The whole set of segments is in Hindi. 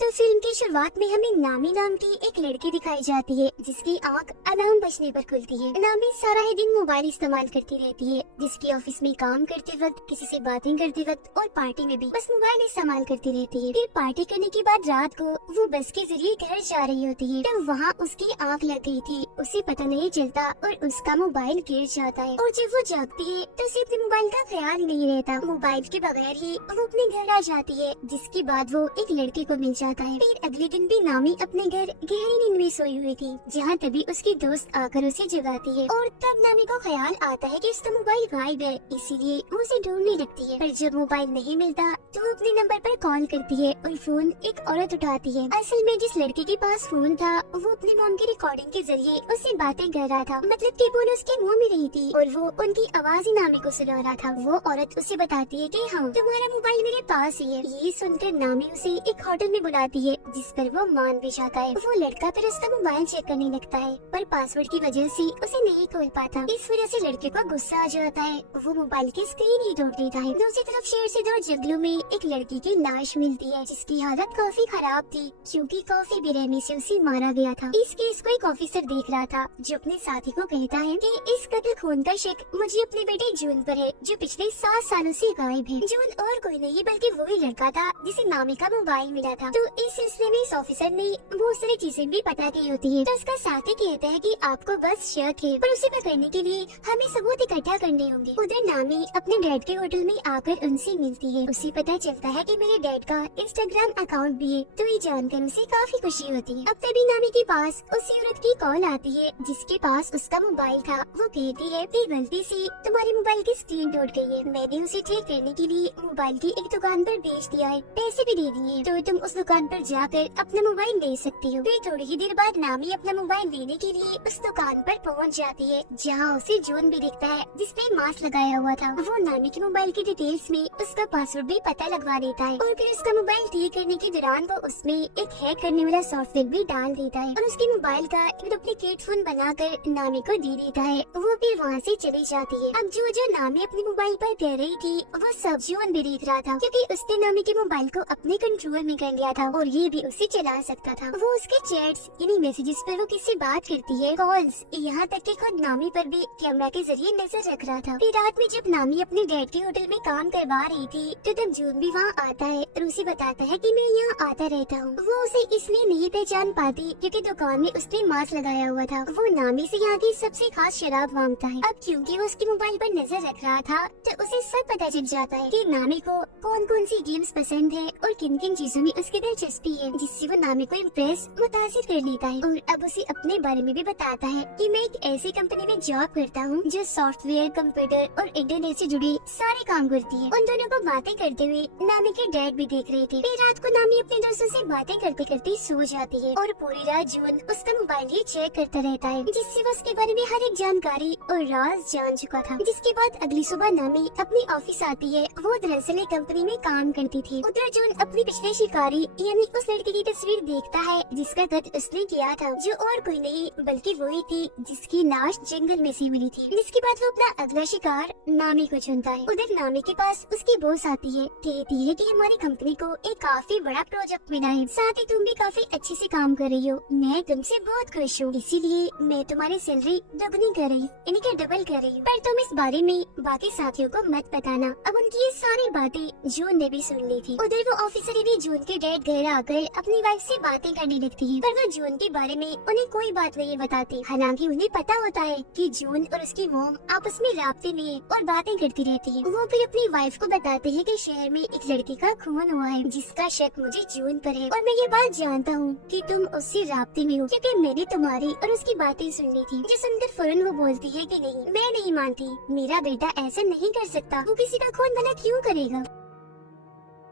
तो फिल्म की शुरुआत में हमें नामी नाम की एक लड़की दिखाई जाती है जिसकी आंख अलार्म बजने पर खुलती है। नामी सारा ही दिन मोबाइल इस्तेमाल करती रहती है, जिसकी ऑफिस में काम करते वक्त, किसी से बातें करते वक्त और पार्टी में भी बस मोबाइल इस्तेमाल करती रहती है। फिर पार्टी करने के बाद रात को वो बस के जरिए घर जा रही होती है, तो वहाँ उसकी आंख लग गई थी। उसे पता नहीं चलता और उसका मोबाइल गिर जाता है और जब वो जागती है तो उसे अपने मोबाइल का ख्याल ही नहीं रहता। मोबाइल के बगैर ही वो अपने घर आ जाती है, जिसके बाद वो एक लड़के को मिल जाता है। फिर अगले दिन भी नामी अपने घर गहरी नींद में सोई हुई थी, जहाँ तभी उसकी दोस्त आकर उसे जगाती है और तब नामी को ख्याल आता है कि उसका मोबाइल गायब है, इसीलिए वो उसे ढूंढने लगती है। पर जब मोबाइल नहीं मिलता तो वो अपने नंबर पर कॉल करती है और फोन एक औरत उठाती है। असल में जिस लड़के के पास फोन था वो अपनी मॉम की रिकॉर्डिंग के जरिए उससे बातें कर रहा था, मतलब कि बोल उसके मुँह में रही थी और वो उनकी आवाज ही नामी को सुना रहा था। वो औरत उसे बताती है कि हाँ, तुम्हारा मोबाइल मेरे पास ही है। ये सुनकर नामी उसे एक होटल में बुलाती है, जिस पर वो मान भी जाता है। वो लड़का फिर उसका मोबाइल चेक करने लगता है, पर पासवर्ड की वजह से उसे नहीं खोल पाता। इस वजह से लड़के को गुस्सा आ जाता है, वो मोबाइल की स्क्रीन ही तोड़ देता है। दूसरी तरफ शहर से दूर जंगलों में एक लड़की की लाश मिलती है, जिसकी हालत काफी खराब थी क्योंकि काफी बेरहमी से उसे मारा गया था। इस केस को एक ऑफिसर देख रहा था, जो अपने साथी को कहता है कि इस कत्ल खून का शक मुझे अपने बेटे जून पर है, जो पिछले 7 सालों से गायब है। जून और कोई नहीं बल्कि वही लड़का था जिसे नामी का मोबाइल मिला था। तो इस सिलसिले में इस ऑफिसर ने बहुत सारी चीजें भी पता की होती है। तो उसका साथी कहता है कि आपको बस शक है, पर उसे पकड़ने के लिए हमें सबूत इकट्ठा करने होंगे। उधर नामी अपने डैड के होटल में आकर उनसे मिलती है। उसे पता चलता है कि मेरे डैड का इंस्टाग्राम अकाउंट भी है, तो ये जानकर उसे काफी खुशी होती है। अब तभी नामी के पास उस औरत की कॉल आती है जिसके पास उसका मोबाइल था। वो कहती है कि गलती से तुम्हारे मोबाइल की स्क्रीन टूट गई है, मैंने उसे ठीक करने के लिए मोबाइल की एक दुकान पर बेच दिया है, पैसे भी दे दिए, तो तुम उस दुकान पर जाकर अपना मोबाइल ले सकती हो। फिर थोड़ी ही देर बाद नामी अपना मोबाइल लेने के लिए उस दुकान पर पहुंच जाती है, जहां उसे जून भी दिखता है जिसपे मास्क लगाया हुआ था। वो नामी के मोबाइल की डिटेल्स में उसका पासवर्ड भी पता लगवा देता है और फिर उसका मोबाइल ठीक करने के दौरान वो उसमें एक हैक करने वाला सॉफ्टवेयर भी डाल देता है और उसके मोबाइल का एक डुप्लीकेट फोन बनाकर नामी को दे देता है। वो फिर वहाँ से चली जाती है। अब जो नामी अपने मोबाइल पर कह रही थी वो सब जून भी देख रहा था, क्योंकि उसने नामी के मोबाइल को अपने कंट्रोल में कर लिया था और ये भी उसे चला सकता था। वो उसके चैट्स यानी मैसेजेस पर वो किससे बात करती है, कॉल्स, यहाँ तक कि खुद नामी पर भी कैमरा के जरिए नजर रख रहा था। फिर रात में जब नामी अपने डैड के होटल में काम करवा रही थी तो तब जून भी वहाँ आता है और उसे बताता है कि मैं यहाँ आता रहता हूँ। वो उसे इसलिए नहीं पहचान पाती क्योंकि दुकान में उसने मास्क लगाया हुआ था। वो नामी से यहाँ की सबसे खास शराब मांगता है। अब क्योंकि वो उसके मोबाइल पर नजर रख रहा था तो उसे सब पता चल जाता है कि नामी को कौन कौन सी गेम्स पसंद है और किन किन चीजों में उसकी दिलचस्पी है, जिससे वो नामी को इम्प्रेस मुतासिर कर लेता है। और अब उसे अपने बारे में भी बताता है कि मैं एक ऐसी कंपनी में जॉब करता हूँ जो सॉफ्टवेयर, कंप्यूटर और इंटरनेट से जुड़े सारे काम करती है। उन दोनों को बातें करते हुए नामी के डैड भी देख रहे थे। फिर रात को नामी अपने दोस्तों से बातें करते करते सो जाती है और पूरी रात जून उसका मोबाइल ही चेक करता रहता है, जिससे वो उसके बारे में हर एक जानकारी और राज जान चुका था। जिसके बाद अगली सुबह नामी अपने ऑफिस आती है। वो दरअसल एक कंपनी में काम करती थी। उधर जून अपनी पिछले शिकारी यानी उस लड़की की तस्वीर देखता है जिसका कत्ल उसने किया था, जो और कोई नहीं बल्कि वही थी जिसकी लाश जंगल में से मिली थी। जिसके बाद वो अपना अगला शिकार नामी को चुनता है। उधर नामी के पास उसकी बॉस आती है, कहती है कि हमारी कंपनी को एक काफी बड़ा प्रोजेक्ट मिला है, साथ ही तुम भी काफी अच्छे से काम कर रही हो, मैं तुमसे बहुत खुश हूँ, इसीलिए मैं तुम्हारी सैलरी दोगुनी कर रही यानी कि डबल कर रही हूँ, पर तुम इस बारे में बाकी साथियों को मत बताना। अब उनकी ये सारी बातें जून ने भी सुन ली थी। उधर वो ऑफिसर भी जून के डैड घर आकर अपनी वाइफ से बातें करने लगती है, पर वो जून के बारे में उन्हें कोई बात नहीं बताती। हालांकि उन्हें पता होता है कि जून और उसकी मॉम आपस में राब्ते में और बातें करती रहती है। वो फिर अपनी वाइफ को बताते हैं कि शहर में एक लड़की का खून हुआ है जिसका शक मुझे जून पर है और मैं ये बात जानता हूँ कि तुम उससे राब्ते में हो, क्योंकि मैंने तुम्हारी और उसकी बातें सुन ली थी। जो सुनकर फौरन वो बोलती है कि नहीं, मैं नहीं मानती, मेरा बेटा ऐसा नहीं कर सकता, वो किसी का खून भला क्यों करेगा।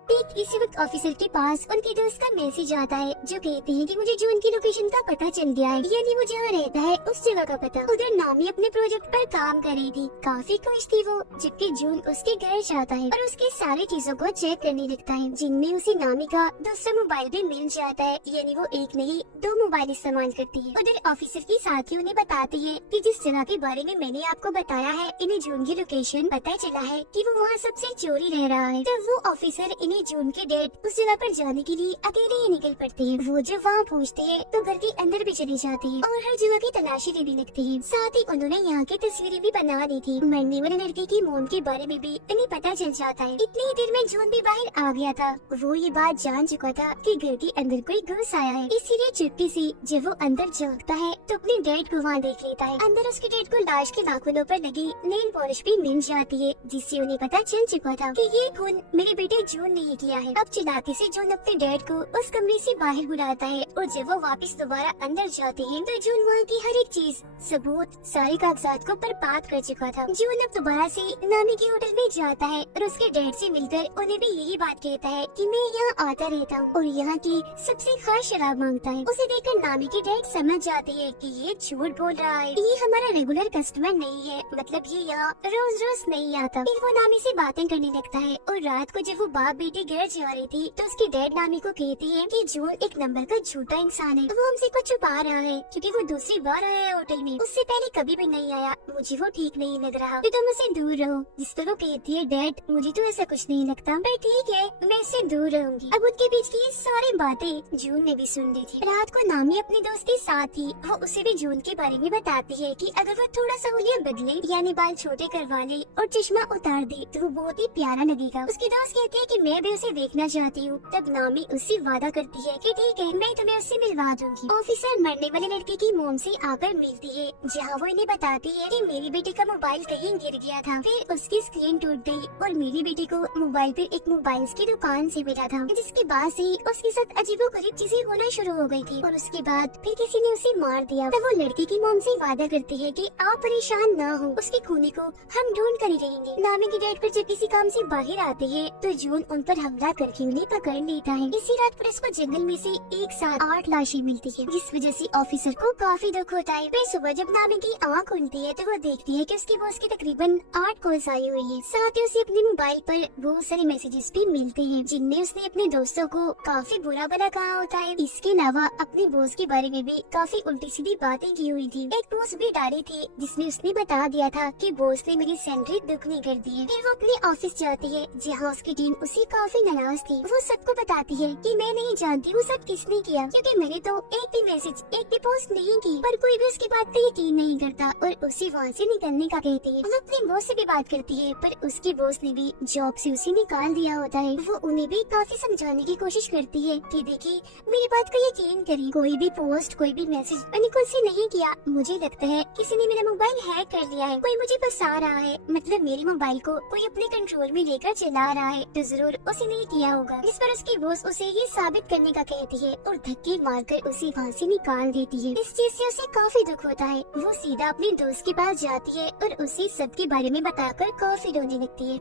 ठीक इसी वक्त ऑफिसर के पास उनके दोस्त का मैसेज आता है जो कहते हैं कि मुझे जून की लोकेशन का पता चल गया है, यानी वो जहाँ रहता है उस जगह का पता। उधर नामी अपने प्रोजेक्ट पर काम कर रही थी, काफी खुश थी वो, जबकि जून उसके घर जाता है और उसकी सारी चीजों को चेक करने लगता है, जिनमें उसे नामी का दूसरा मोबाइल भी मिल जाता है, यानी वो एक नहीं 2 मोबाइल इस्तेमाल करती है। उधर ऑफिसर की साथी उन्हें बताती है कि जिस जगह के बारे में मैंने आपको बताया है, इन्हें जून की लोकेशन पता चला है कि वो वहाँ सबसे चोरी रह रहा है। तो वो ऑफिसर नामी जून के डैड उस जगह पर जाने के लिए अकेले ही निकल पड़ते हैं। वो जब वहाँ पहुँचते हैं तो घर के अंदर भी चले जाते हैं और हर जगह की तलाशी लेने लगते हैं। साथ ही उन्होंने यहाँ की तस्वीरें भी बना दी थी। मरने वाले लड़के की मौत के बारे में भी इन्हें पता चल जाता है। इतनी ही देर में जून भी बाहर आ गया था। वो ये बात जान चुका था कि घर के अंदर कोई घुस आया है, इसीलिए चुपके से जब वो अंदर झांकता है तो अपने डैड को वहाँ देख लेता है। अंदर उसके डैड को लाश के नाखूनों पर लगी नेल पॉलिश भी मिल जाती है, जिससे उन्हें पता चल चुका था कि ये खून मेरे बेटे जून ने ही किया है। अब चिल्लाते से जून अपने डैड को उस कमरे से बाहर बुलाता है और जब वो वापस दोबारा अंदर जाते हैं तो जून वहाँ की हर एक चीज, सबूत, सारे कागजात को बर्बाद कर चुका था। जून अब दोबारा से नामी के होटल में जाता है और उसके डैड से मिलकर उन्हें भी यही बात कहता है कि मैं यहाँ आता रहता हूँ और यहाँ की सबसे खास शराब मांगता है। उसे देखकर नामी के डैड समझ जाते हैं कि ये झूठ बोल रहा है, ये हमारा रेगुलर कस्टमर नहीं है, मतलब ये यहाँ रोज रोज नहीं आता। फिर वो नामी से बातें करने लगता है और रात को जब वो बाप बेटी घर जा रही थी तो उसकी डैड नामी को कहती है कि जून एक नंबर का झूठा इंसान है, वो हमसे कुछ छुपा रहा है क्योंकि वो दूसरी बार आया है होटल में, उससे पहले कभी भी नहीं आया, मुझे वो ठीक नहीं लग रहा, तो तुम उससे दूर रहो। जिस पर वो कहती है डैड मुझे तो ऐसा कुछ नहीं लगता, पर ठीक है मैं इससे दूर रहूंगी। अब उनके बीच की ये सारी बातें जून ने भी सुन ली थी। रात को नामी अपने दोस्त के साथ थी, वो उसे भी जून के बारे में बताती है कि अगर वो थोड़ा सा हुलिया बदले यानी बाल छोटे करवा ले और चश्मा उतार दे तो वो बहुत ही प्यारा लगेगा। उसकी दोस्त कहती है कि मैं भी उसे देखना चाहती हूँ। तब नामी उससे वादा करती है कि ठीक है मैं तुम्हें उससे मिलवा दूंगी। ऑफिसर मरने वाले लड़के की मोम से आकर मिलती है, जहाँ वो इन्हें बताती है कि मेरी बेटी का मोबाइल कहीं गिर गया था, फिर उसकी स्क्रीन टूट गई और मेरी बेटी को मोबाइल पर एक मोबाइल की दुकान से मिला था, जिसके बाद से उसके साथ अजीबोगरीब चीजें होना शुरू हो गई थी और उसके बाद फिर किसी ने उसे मार दिया। तब वो लड़की की मोम से वादा करती है कि आप परेशान न हो, उसके खूनी को हम ढूंढ कर ही रहेंगे। नामी के डैड पर जब किसी काम से बाहर आते हैं तो जून उन पर हमला करके उन्हें पकड़ लेता है। इसी रात पुलिस को जंगल में से एक साथ 8 लाशें मिलती है, जिस वजह से ऑफिसर को काफी दुख होता है। फिर सुबह जब नामी की आँख खुलती है तो वो देखती है कि उसके बॉस की तकरीबन 8 कॉल्स आई हुई है। साथ ही उसे अपने मोबाइल पर बहुत सारे मैसेजेस भी मिलते हैं, जिनमें उसने अपने दोस्तों को काफी बुरा भला कहा होता है। इसके अलावा अपने बॉस के बारे में भी काफी उल्टी सीधी बातें की हुई थी। एक पोस्ट भी डाली थी जिसमें उसने बता दिया था कि बॉस ने मेरी सैलरी दुगनी कर दी है। फिर वो अपने ऑफिस जाती है जहाँ उसकी टीम उसे काफी नाराज थी। वो सबको बताती है कि मैं नहीं जानती वो सब किसने किया, क्योंकि मैंने तो एक भी मैसेज, एक भी पोस्ट नहीं की, पर कोई भी उसकी बात पे यकीन नहीं करता और उसे वहाँ से निकलने का कहती है। वो अपने बॉस से भी बात करती है, पर उसके बॉस ने भी जॉब से उसे निकाल दिया होता है। वो उन्हें भी काफी समझाने की कोशिश करती है कि देखिए मेरी बात को यकीन करिए, कोई भी पोस्ट, कोई भी मैसेज मैंने खुद से नहीं किया, मुझे लगता है किसी ने मेरा मोबाइल हैक कर लिया है, कोई मुझे फंसा रहा है, मतलब मेरे मोबाइल को कोई अपने कंट्रोल में लेकर चला रहा है, तो जरूर उसे नहीं किया होगा। इस पर उसकी बॉस उसे ये साबित करने का कहती है और धक्के मारकर उसे वहाँ से निकाल देती है। इस चीज से उसे काफी दुख होता है। वो सीधा अपने दोस्त के पास जाती है और उसे सबके बारे में बताकर काफी रोने लगती है।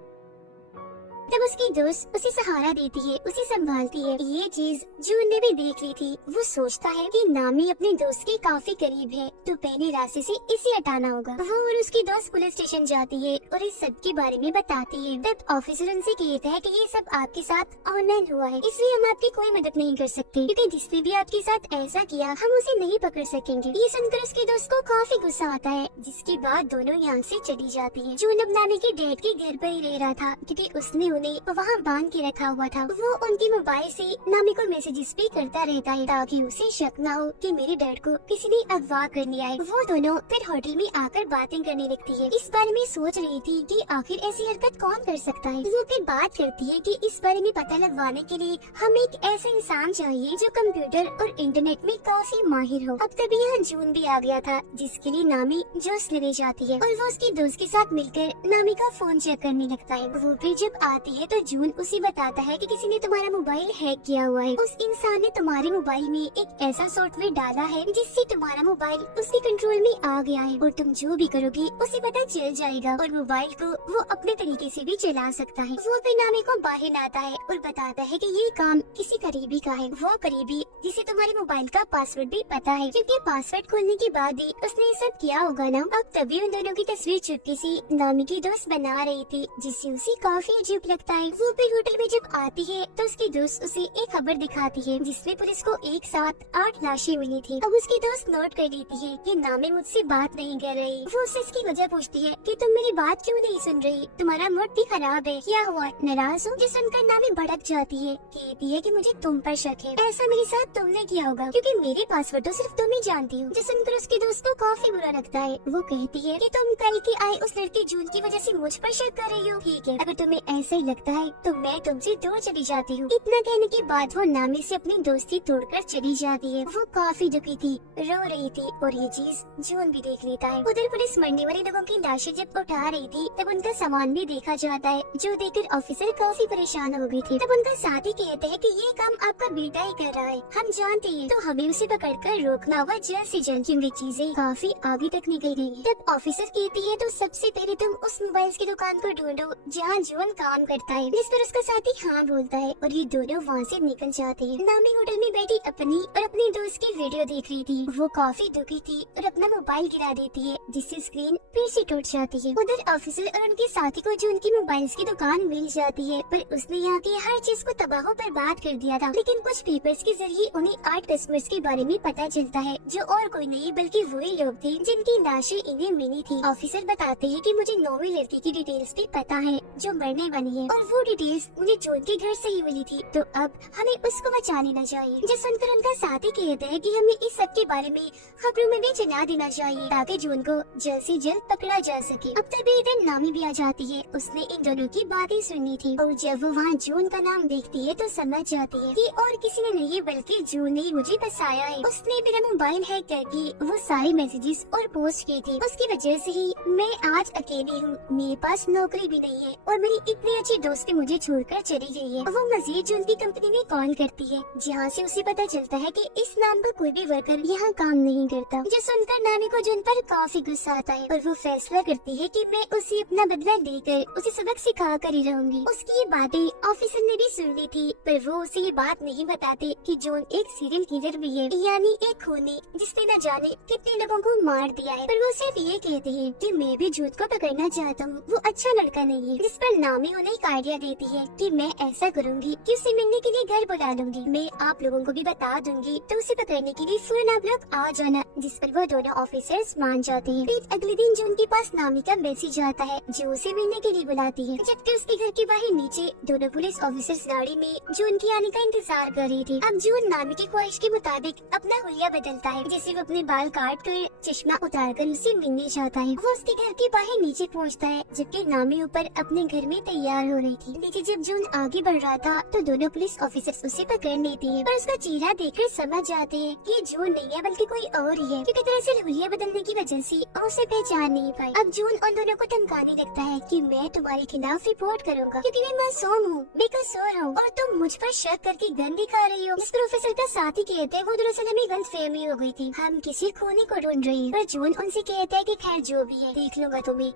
तब उसकी दोस्त उसे सहारा देती है, उसे संभालती है। ये चीज जून ने भी देख ली थी। वो सोचता है कि नामी अपने दोस्त के काफी करीब है, तो पहले रास्ते से इसे हटाना होगा। वो और उसकी दोस्त पुलिस स्टेशन जाती है और इस सब के बारे में बताती है। तब ऑफिसर उनसे कहता है कि ये सब आपके साथ ऑनलाइन हुआ है, इसलिए हम आपकी कोई मदद नहीं कर सकते, क्योंकि जिसने भी आपके साथ ऐसा किया हम उसे नहीं पकड़ सकेंगे। ये सुनकर उसके दोस्त को काफी गुस्सा आता है, जिसके बाद दोनों यहाँ से चली जाती है। जून अब नामी के डैड के घर पर ही रह रहा था, क्योंकि उसने उन्हें वहाँ बांध के रखा हुआ था। वो उनके मोबाइल से नामी को मैसेजेस भी करता रहता है ताकि उसे शक न हो कि मेरे डैड को किसी ने अगवा कर लिया है। वो दोनों फिर होटल में आकर बातें करने लगती है। इस बारे में सोच रही थी कि आखिर ऐसी हरकत कौन कर सकता है। वो फिर बात करती है कि इस बारे में पता लगवाने के लिए हमें एक ऐसा इंसान चाहिए जो कंप्यूटर और इंटरनेट में काफी माहिर हो। अब तभी यहाँ जून भी आ गया था, जिसके लिए नामी जोश लेने जाती है और वो उसकी दोस्त के साथ मिलकर नामी का फोन चेक करने लगता है। वो फिर जब आती है तो जून उसे बताता है कि किसी ने तुम्हारा मोबाइल हैक किया हुआ है। उस इंसान ने तुम्हारे मोबाइल में एक ऐसा सॉफ्टवेयर डाला है जिससे तुम्हारा मोबाइल उसके कंट्रोल में आ गया है और तुम जो भी करोगी उसे पता चल जाएगा और मोबाइल को वो अपने तरीके से भी चला सकता है। वो फिर नामी को बाहर लाता है और बताता है कि ये काम किसी करीबी का है। वो करीबी जिसे तुम्हारे मोबाइल का पासवर्ड भी पता है, क्योंकि पासवर्ड खोलने के बाद ही उसने ये सब किया होगा ना। अब तभी उन दोनों की तस्वीर चुपके से नामी की दोस्त बना रही थी, जिससे उसे काफी अजीब लगता है। वो भी होटल में जब आती है तो उसकी दोस्त उसे एक खबर दिखाती है जिसमें पुलिस को एक साथ 8 लाशें मिली थी। अब उसकी दोस्त नोट कर लेती है कि नामी मुझसे बात नहीं कर रही। वो उससे इसकी वजह पूछती है कि तुम मेरी बात क्यों नहीं सुन रही, तुम्हारा मूड भी खराब है, क्या हुआ, नाराज हो? जो सुनकर नामी भड़क जाती है, कहती है कि मुझे तुम पर शक है, ऐसा मेरे साथ तुमने किया होगा क्योंकि मेरे पासवर्ड तो सिर्फ तुम ही जानती हो। जो सुनकर उसकी दोस्त को काफी बुरा लगता है। वो कहती है कि तुम कल की आई उस लड़की जून की वजह से मुझ पर शक कर रही हो। ठीक है, अगर तुम्हें ऐसा ही लगता है तो मैं तुमसे दूर चली जाती हूँ। इतना कहने के बाद वो नामी से अपनी दोस्ती तोड़कर चली जाती है। वो काफी दुखी थी, रो रही थी और ये चीज जून भी देख लेता है। उधर पुलिस मरने वाले लोगों की लाशें जब उठा रही थी तब उनका सामान भी देखा जाता है, जो देखकर ऑफिसर काफी परेशान हो गई थी। तब उनका साथी कहते हैं कि ये काम आपका बेटा ही कर रहा है, हम जानते हैं, तो हमें उसे पकड़कर रोकना होगा जल्द से जल्द, क्योंकि चीजें काफी आगे तक निकल गई हैं। तब ऑफिसर कहती है तो सबसे पहले तुम उस मोबाइल की दुकान को ढूंढो जहाँ जून काम करता है। इस पर उसका साथी हाँ बोलता है और ये दोनों वहाँ से निकल जाते हैं। नामी होटल में बैठी अपनी और अपनी दोस्त की वीडियो देख रही थी। वो काफी दुखी थी और अपना मोबाइल गिरा देती है जिससे स्क्रीन फिर से टूट जाती है। उधर ऑफिसर और उनके साथी को जून की मोबाइल की दुकान मिल जाती है, पर उसने यहाँ की हर चीज को तबाह बर्बाद कर दिया था। लेकिन कुछ पेपर्स के जरिए उन्हें 8 कस्टमर्स के बारे में पता चलता है जो और कोई नहीं बल्कि वही लोग थे जिनकी लाशें इन्हें मिली थी। ऑफिसर बताते हैं कि मुझे 9वीं लड़की की डिटेल्स भी पता है जो मरने वाली है और वो डिटेल्स मुझे जून के घर से ही मिली थी, तो अब हमें उसको बचा लेना चाहिए। जो सुनकर उनका साथी कहते हैं कि हमें इस सब के बारे में खबरों में भी चला देना चाहिए ताकि जून को जल्द से जल्द पकड़ा जा सके। अब तभी इधर नामी भी आ जाती है, उसने इन दोनों की बातें सुनी थी और जब वो वहाँ जून का नाम देखती है तो समझ जाती है कि और किसी ने नहीं बल्कि जून ने मुझे फंसाया है। उसने मेरा मोबाइल हैक करके वो सारे मैसेजेस और पोस्ट किए थे, उसकी वजह से ही मैं आज अकेली हूँ, मेरे पास नौकरी भी नहीं है और मेरी इतनी अच्छी दोस्त मुझे छोड़कर चली गई है। वो मजीद जून की कंपनी में कॉल करती है जहाँ से उसे पता चलता है कि इस नाम का कोई भी वर्कर यहाँ काम नहीं करता। जो सुनकर नामी को जून पर काफी गुस्सा आता है और वो फैसला करती है कि मैं उसे अपना बदला लेकर उसे सबक सिखा कर ही रहूंगी। उसकी ये बातें ऑफिसर ने भी सुन ली थी, पर वो उसे ये बात नहीं बताते कि जून एक सीरियल किलर भी है, यानी एक खूनी जिसने न जाने कितने लोगों को मार दिया है। पर वो सिर्फ ये कहते हैं कि मैं भी जून को पकड़ना चाहता हूँ, वो अच्छा लड़का नहीं है। जिस पर नामी उन्हें एक आइडिया देती है कि मैं ऐसा करूँगी कि उसे मिलने के लिए घर बुला लूंगी, मैं आप लोगों को भी बता दूंगी, तो उसे पकड़ने के लिए फौरन आप लोग आ जाना। जिस पर वो दोनों ऑफिसर्स मान जाते हैं। फिर अगले दिन जून के पास नामी का मैसेज आता है जो उसे मिलने के लिए बुलाती है, जबकि उसके घर के बाहर नीचे दोनों पुलिस ऑफिसर्स गाड़ी में जून की आने का इंतजार कर रही थी। अब जून नामी की ख्वाहिश के मुताबिक अपना हुलिया बदलता है, जैसे वो अपने बाल काट कर चश्मा उतार कर उसे मिलने जाता है। वो उसके घर के बाहर नीचे पहुँचता है जबकि नामी ऊपर अपने घर में तैयार हो रही थी। नीचे जब जून आगे बढ़ रहा था तो दोनों पुलिस ऑफिसर्स उसे पकड़ लेते हैं, पर उसका चेहरा देखकर समझ जाते हैं कि जून नहीं है बल्कि कोई और ही है, क्योंकि दरअसल हुलिया बदलने की वजह से उसे पहचान नहीं पाई। अब जून उन दोनों को धमकाने लगता है कि मैं तुम्हारे खिलाफ रिपोर्ट करूंगा क्योंकि मैं मासूम हूँ, बेकसूर हूँ और तुम मुझ पर शक करके गन दिखा रही हो। इस प्रोफेसर का साथी कहते हैं वो दरअसल हमें गलतफहमी हो गई थी, हम किसी खूनी को ढूंढ रहे हैं। पर जून उनसे कहता है कि खैर जो भी है देख लूंगा तुम्हें।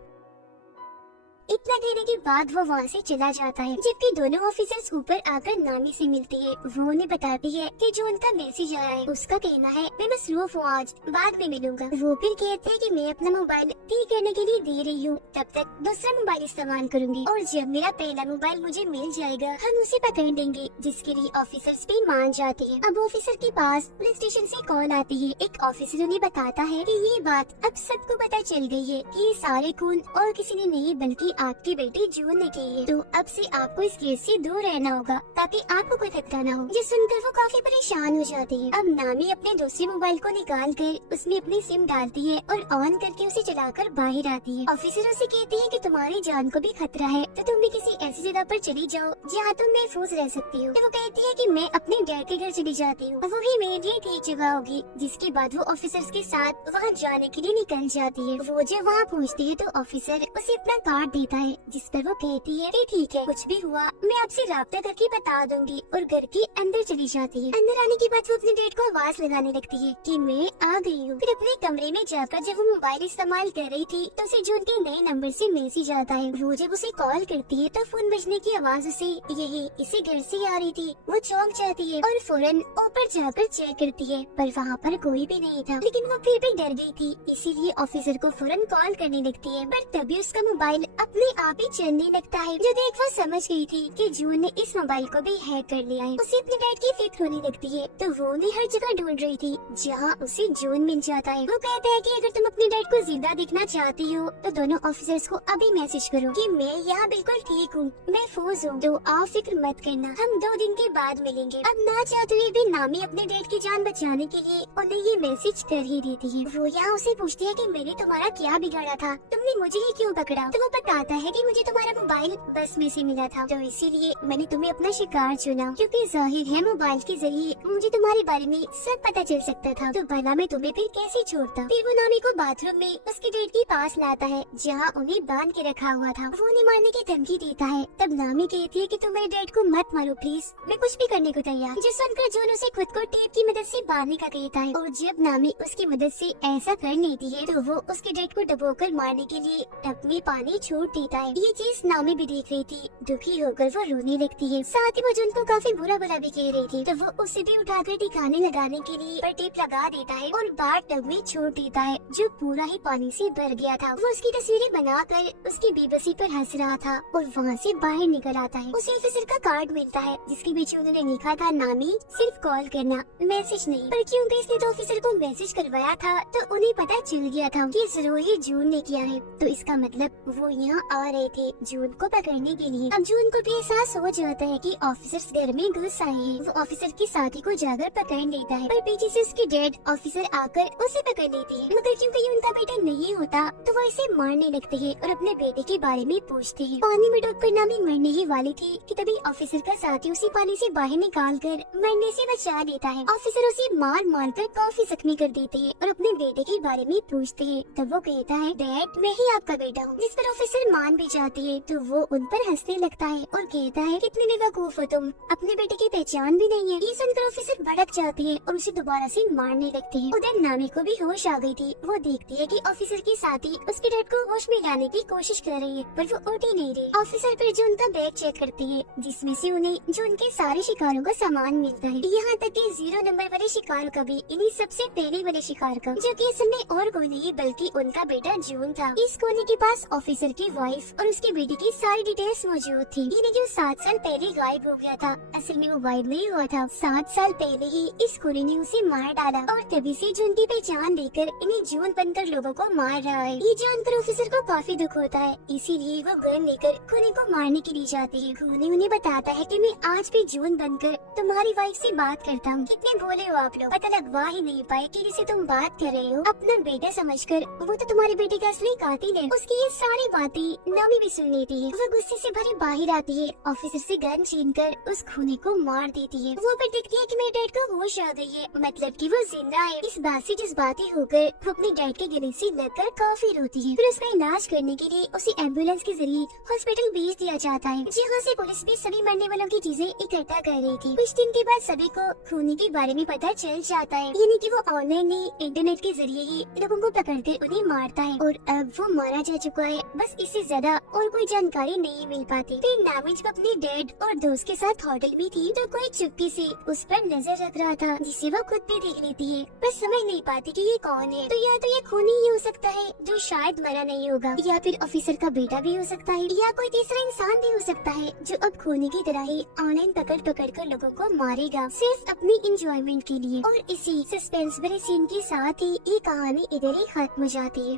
इतना कहने के बाद वो वहाँ से चला जाता है, जबकि दोनों ऑफिसर्स ऊपर आकर नामी से मिलती है। वो उन्हें बताती है कि जो उनका मैसेज आया है उसका कहना है मैं मसरूफ हूँ, आज बाद में मिलूंगा। वो फिर कहते हैं कि मैं अपना मोबाइल ठीक करने के लिए दे रही हूँ, तब तक दूसरा मोबाइल इस्तेमाल करूंगी और जब मेरा पहला मोबाइल मुझे मिल जाएगा हम उसे पकड़ लेंगे, जिसके लिए ऑफिसर्स भी मान जाते हैं। अब ऑफिसर के पास पुलिस स्टेशन से कॉल आती है। एक ऑफिसर उन्हें बताता है कि ये बात अब सबको पता चल गई है कि ये सारे खून और किसी ने नहीं बल्कि आपकी बेटी जून ने की है, तो अब से आपको इस केस से दूर रहना होगा ताकि आपको कोई खतरा न हो। ये सुनकर वो काफी परेशान हो जाती है। अब नामी अपने दूसरे मोबाइल को निकाल कर उसमें अपनी सिम डालती है और ऑन करके उसे चलाकर बाहर आती है। ऑफिसरों से कहती है कि तुम्हारी जान को भी खतरा है तो तुम भी किसी ऐसी जगह पर चली जाओ जहाँ तुम महफूज रह सकती हो। तो वो कहती है कि मैं अपने डैड के घर चली जाती हूँ, वही मेरे लिए ठीक जगह होगी। जिसके बाद वो ऑफिसर्स के साथ वहाँ जाने के लिए निकल जाती है। वो जब वहाँ पहुँचती है तो ऑफिसर उसे अपना कार्ड देता है, जिस पर वो कहती है कि ठीक है कुछ भी हुआ मैं आपसे राब्ता करके बता दूंगी, और घर के अंदर चली जाती है। अंदर आने के बाद वो अपने डैड को आवाज लगाने लगती है कि मैं आ गई हूँ। फिर अपने कमरे में जाकर जब वो मोबाइल इस्तेमाल कर रही थी तो उसे जून के नए नंबर से मैसेज आता है। वो जब उसे कॉल करती है तो फोन बजने की आवाज उसे यही इसी घर से आ रही थी। वो चौंक जाती है और फौरन ऊपर जाकर चेक करती है, पर वहाँ पर कोई भी नहीं था। लेकिन वो फिर भी डर गई थी, इसीलिए ऑफिसर को फौरन कॉल करने लगती है। पर तभी उसका मोबाइल अपने अपने आप ही चलने लगता है। जो देख वो समझ गई थी कि जून ने इस मोबाइल को भी हैक कर लिया है। उसे अपने डैड की फिक्र होने लगती है, तो वो उन्हें हर जगह ढूंढ रही थी जहाँ उसे जून मिल जाता है। वो कहता है कि अगर तुम अपने डैड को जिंदा देखना चाहती हो तो दोनों ऑफिसर्स को अभी मैसेज करो कि मैं यहाँ बिल्कुल ठीक हूँ, महफूज हूँ, तो आप फिक्र मत करना, हम 2 दिन के बाद मिलेंगे। अब ना चाहते हुए भी नामी अपने डैड की जान बचाने के लिए उन्हें ये मैसेज कर ही देती है। वो यहाँ उसे पूछती है कि मैंने तुम्हारा क्या बिगाड़ा था, तुमने मुझे ही क्यों पकड़ा? तो वो बताता है कि मुझे तुम्हारा मोबाइल बस में से मिला था, तो इसीलिए मैंने तुम्हें अपना शिकार चुना, क्योंकि जाहिर है मोबाइल के जरिए मुझे तुम्हारे बारे में सब पता चल सकता था, तो भला मैं तुम्हें फिर कैसे छोड़ता। फिर वो नामी को बाथरूम में उसके डैड के पास लाता है जहाँ उन्हें बांध के रखा हुआ था। वो उन्हें मारने की धमकी देता है। तब नामी कहती है कि तुम मेरे डैड को मत मारो प्लीज, मैं कुछ भी करने को तैयार। जो सुनकर जून उसे खुद को टेप की मदद से बांधने का कहता है, और जब नामी उसकी मदद से ऐसा कर लेती है तो वो उसके डैड को डुबोकर मारने के लिए टब में पानी छोड़ देता है। ये चीज नामी भी देख रही थी। दुखी होकर वो रोने लगती है। साथ ही वो जून को काफी बुरा भला भी कह रही थी, तो वो उसे भी उठाकर ठिकाने लगाने के लिए पर टेप लगा देता है और बाहर टब में छोड़ देता है जो पूरा ही पानी से भर गया था। वो उसकी तस्वीरें बनाकर उसकी बेबसी पर हंस रहा था और वहाँ से बाहर निकल आता है। उसे ऑफिसर का कार्ड मिलता है जिसके बीच उन्होंने लिखा था नामी सिर्फ कॉल करना, मैसेज नहीं। पर क्योंकि इसने तो ऑफिसर को मैसेज करवाया था तो उन्हें पता चल गया था कि जरूर ये जून ने किया है, तो इसका मतलब वो यहाँ आ रहे थे जून को पकड़ने के लिए। अब जून को भी एहसास हो जाता है कि ऑफिसर्स घर में घुस आए हैं। वो ऑफिसर के साथी को जाकर पकड़ लेता है, पर पीछे से उसके डैड ऑफिसर आकर उसे पकड़ लेते हैं। मगर क्योंकि ये उनका बेटा नहीं होता तो वो इसे मारने लगते हैं और अपने बेटे के बारे में पूछते हैं। पानी में डूबकर नामी मरने ही वाली थी कि तभी ऑफिसर का साथी उसी पानी से बाहर निकाल कर मरने से बचा देता है। ऑफिसर उसे मार मार कर काफी जख्मी कर देते हैं और अपने बेटे के बारे में पूछते हैं। तब वो कहता है डैड मैं ही आपका बेटा हूँ, जिस पर ऑफिसर मान भी जाती है। तो वो उन पर हंसने लगता है और कहता है कितने बेवकूफ हो तुम, अपने बेटे की पहचान भी नहीं है। ये सुनकर ऑफिसर भड़क जाते हैं और उसे दोबारा से मारने लगते हैं। उधर नामी को भी होश आ गई थी। वो देखती है कि ऑफिसर के साथी उसके डैड को होश में लाने की कोशिश कर रही है, पर वो उठ ही नहीं रही। ऑफिसर फिर जो उनका बैग चेक करती है जिसमें से उन्हें जो उनके सारे शिकारों का सामान मिलता है, यहाँ तक कि 0 नंबर वाले शिकार का भी, इन्हीं सबसे पहले वाले शिकार का, जो कि असल में और कोई नहीं बल्कि उनका बेटा जून था। इस कोने के पास ऑफिसर की वाइफ और उसके बेटे की सारी डिटेल्स मौजूद थी। इन्हें जो 7 साल पहले गायब हो गया था, असल में वो गायब नहीं हुआ था, 7 साल पहले ही इस कोने ने उसे मार डाला और तभी से जून की पहचान देकर इन्हें जून बनकर लोगों को मार रहा है। ये जानकर ऑफिसर को काफी दुख होता है, इसीलिए वो गन लेकर खूनी को मारने के लिए जाती है। खूनी उन्हें बताता है कि मैं आज भी जून बनकर तुम्हारी वाइफ से बात करता हूँ। कितने भोले हो आप लोग, पता लगवा ही नहीं पाए कि जिसे तुम बात कर रहे हो अपना बेटा समझकर, वो तो तुम्हारे बेटे का असली कातिल है। उसकी ये सारी बातें नामी भी सुन लेती है। वो गुस्से से भरे बाहर आती है, ऑफिसर से गन छीनकर उस खूनी को मार देती है। वो पर देखती है कि मेरे डैड को होश आ गई है, मतलब कि वो जिंदा है। इस बात से जज्बाती होकर वो अपने डैड के गले से लगकर काफी रोती है। फिर उसका इलाज करने के लिए उसे एम्बुलेंस के जरिए हॉस्पिटल भेज दिया जाता है, जहाँ से पुलिस भी सभी मरने वालों की चीजें इकट्ठा कर रही थी। कुछ दिन के बाद सभी को खूनी के बारे में पता चल जाता है, यानी कि वो ऑनलाइन ही इंटरनेट के जरिए ही लोगों को पकड़कर उन्हें मारता है और अब वो मारा जा चुका है। बस इससे ज्यादा और कोई जानकारी नहीं मिल पाती। फिर नामी जब अपने डैड और दोस्त के साथ होटल में थी तो कोई चुप्पी से उस पर नजर रख रहा था, जिसे वो खुद भी देख लेती है, पर समझ नहीं पाती कि ये कौन है। तो या तो ये खूनी ही हो सकता है जो शायद मरा नहीं होगा, या फिर ऑफिसर का बेटा भी हो सकता है, या कोई तीसरा इंसान भी हो सकता है जो अब खूनी की तरह ही ऑनलाइन पकड़ कर लोगों को मारेगा सिर्फ अपनी इंजॉयमेंट के लिए। और इसी सस्पेंस भरे सीन के साथ ही ये कहानी इधर ही खत्म हो जाती है।